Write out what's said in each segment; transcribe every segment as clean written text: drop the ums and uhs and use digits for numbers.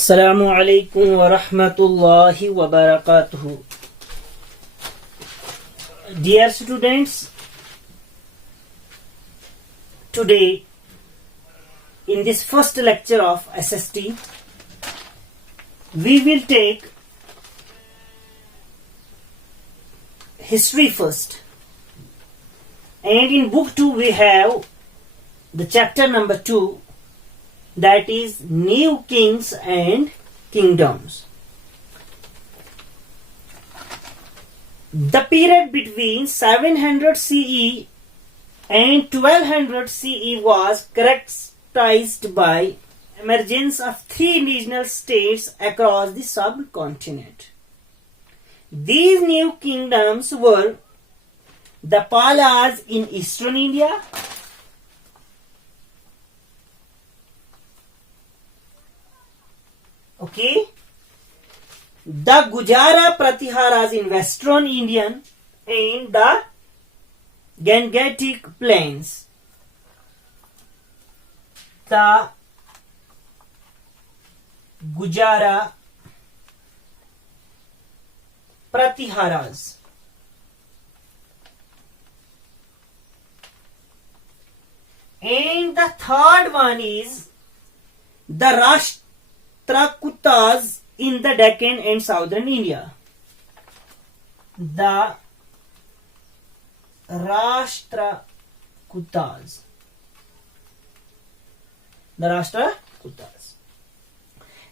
Assalamu alaikum wa rahmatullahi wa barakatuh. Dear students, today in this first lecture of SST, we will take history first. And in book 2 we have the chapter number 2, that is New Kings and Kingdoms. The period between 700 CE and 1200 CE was characterized by emergence of three regional states across the subcontinent. These new kingdoms were the Palas in eastern India, the Gujara Pratiharas in western India, and the Gangetic plains. The Gujara Pratiharas. And the third one is the Rashtrakutas in the Deccan and southern India. The Rashtrakutas.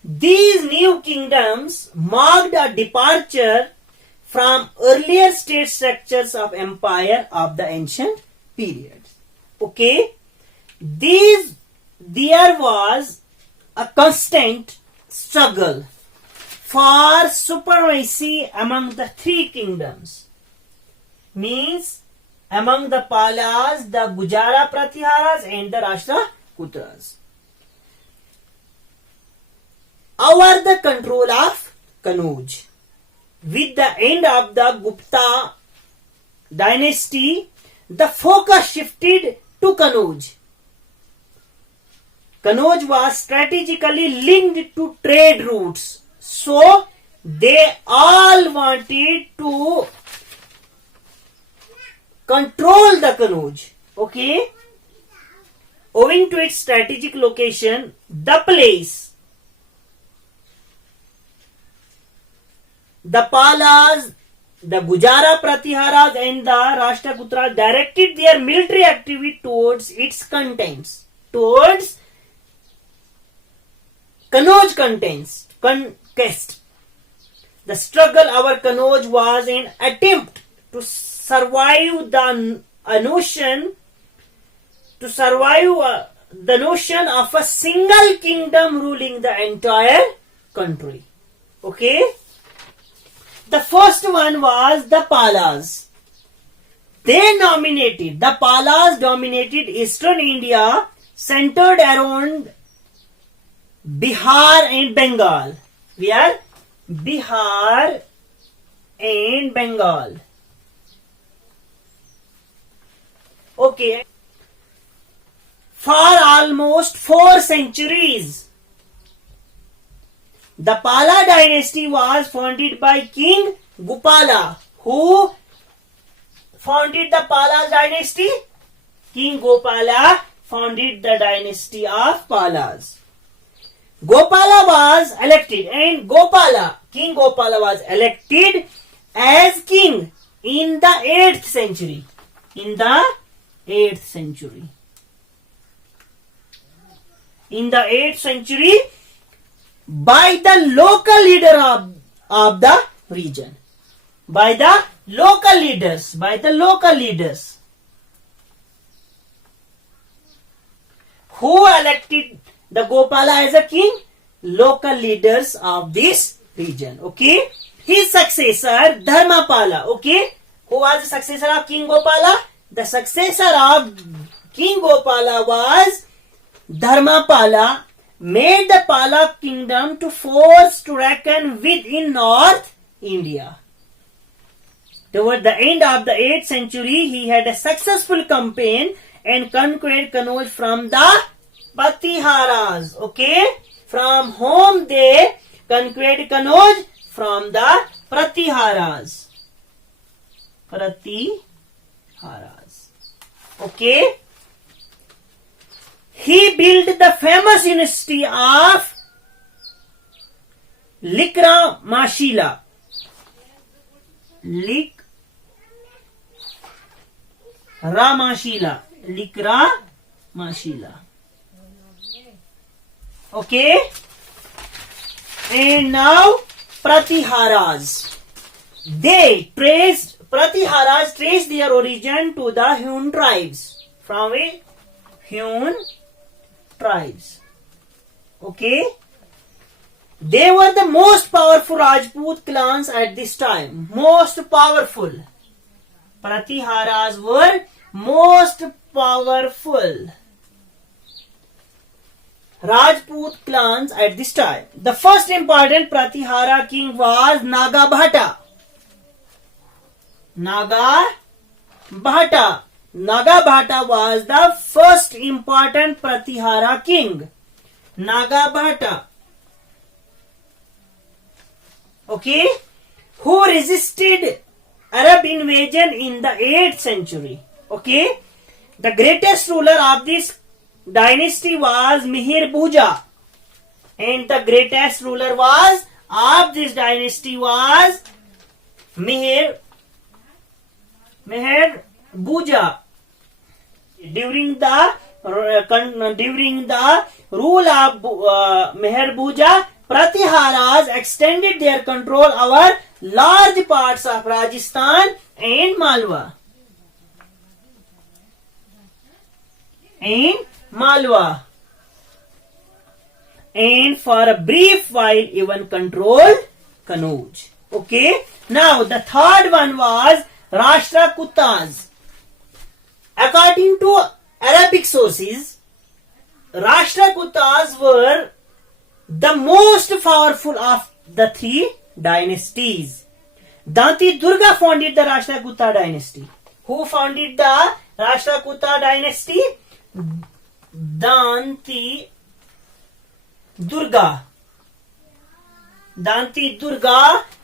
These new kingdoms marked a departure from earlier state structures of empire of the ancient period. There was a constant struggle for supremacy among the three kingdoms. Means among the Palas, the Gujara Pratiharas and the Rashtrakutas, over the control of Kanauj. With the end of the Gupta dynasty, the focus shifted to Kanauj. Kanauj was strategically linked to trade routes, so they all wanted to control the Kanauj. Owing to its strategic location, the Palas, the Gujara Pratiharas and the Rashtrakutas directed their military activity towards its contents, towards Kanauj conquest. The struggle over Kanauj was an attempt to survive the notion of a single kingdom ruling the entire country. The first one was the Palas. The Palas dominated eastern India, centered around Bihar and Bengal. Bihar and Bengal. For almost 4 centuries, the Pala dynasty was founded by King Gopala. Who founded the Pala dynasty? King Gopala founded the dynasty of Palas. Gopala was elected, and King Gopala was elected as king in the 8th century. In the 8th century, by the local leader of the region. By the local leaders. Who elected the Gopala as a king? Local leaders of this region. His successor, Dharmapala. Who was the successor of King Gopala? The successor of King Gopala was Dharmapala, made the Pala kingdom to force to reckon with in North India. Toward the end of the 8th century, he had a successful campaign and conquered Kanauj from the Pratiharas. From whom they conquered Kanauj from the Pratiharas. Pratiharas. Okay. He built the famous university of Likramashila. Likramashila. Okay. And now Pratiharas. Pratiharas traced their origin to the Hun tribes. From a Hun tribes. Okay. They were the most powerful Rajput clans at this time. Most powerful. Pratiharas were most powerful Rajput clans at this time. The first important Pratihara king was Nagabhata. Nagabhata was the first important Pratihara king. Nagabhata. Okay. Who resisted Arab invasion in the 8th century. Okay. The greatest ruler of this dynasty was Mihir Bhuja. And the greatest ruler of this dynasty was Mihir Bhuja. During the rule of Mihir Bhuja, Pratiharas extended their control over large parts of Rajasthan and Malwa. And for a brief while even controlled Kanauj. Okay. Now the third one was Rashtrakutas. According to Arabic sources, Rashtrakutas were the most powerful of the three dynasties. Danti Durga founded the Rashtrakuta dynasty. Who founded the Rashtrakuta dynasty? Danti Durga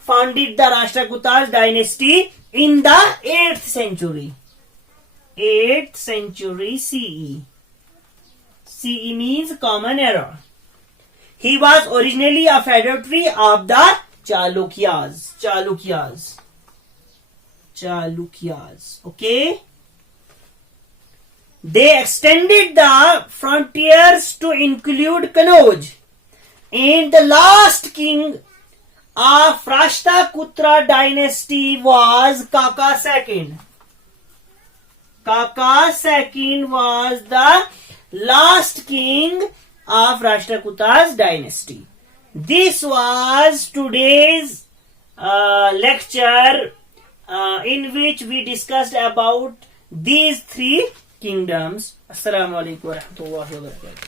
founded the Rashtrakuta dynasty in the 8th century. 8th century CE. CE means common era. He was originally a feudatory of the Chalukyas. Okay. They extended the frontiers to include Kanauj. And the last king of Rashtrakuta dynasty was Kaka II. Kaka II was the last king of Rashtrakuta dynasty. This was today's lecture in which we discussed about these three kingdoms. Assalamu alaikum wa rahmatullahi wa barakatuh.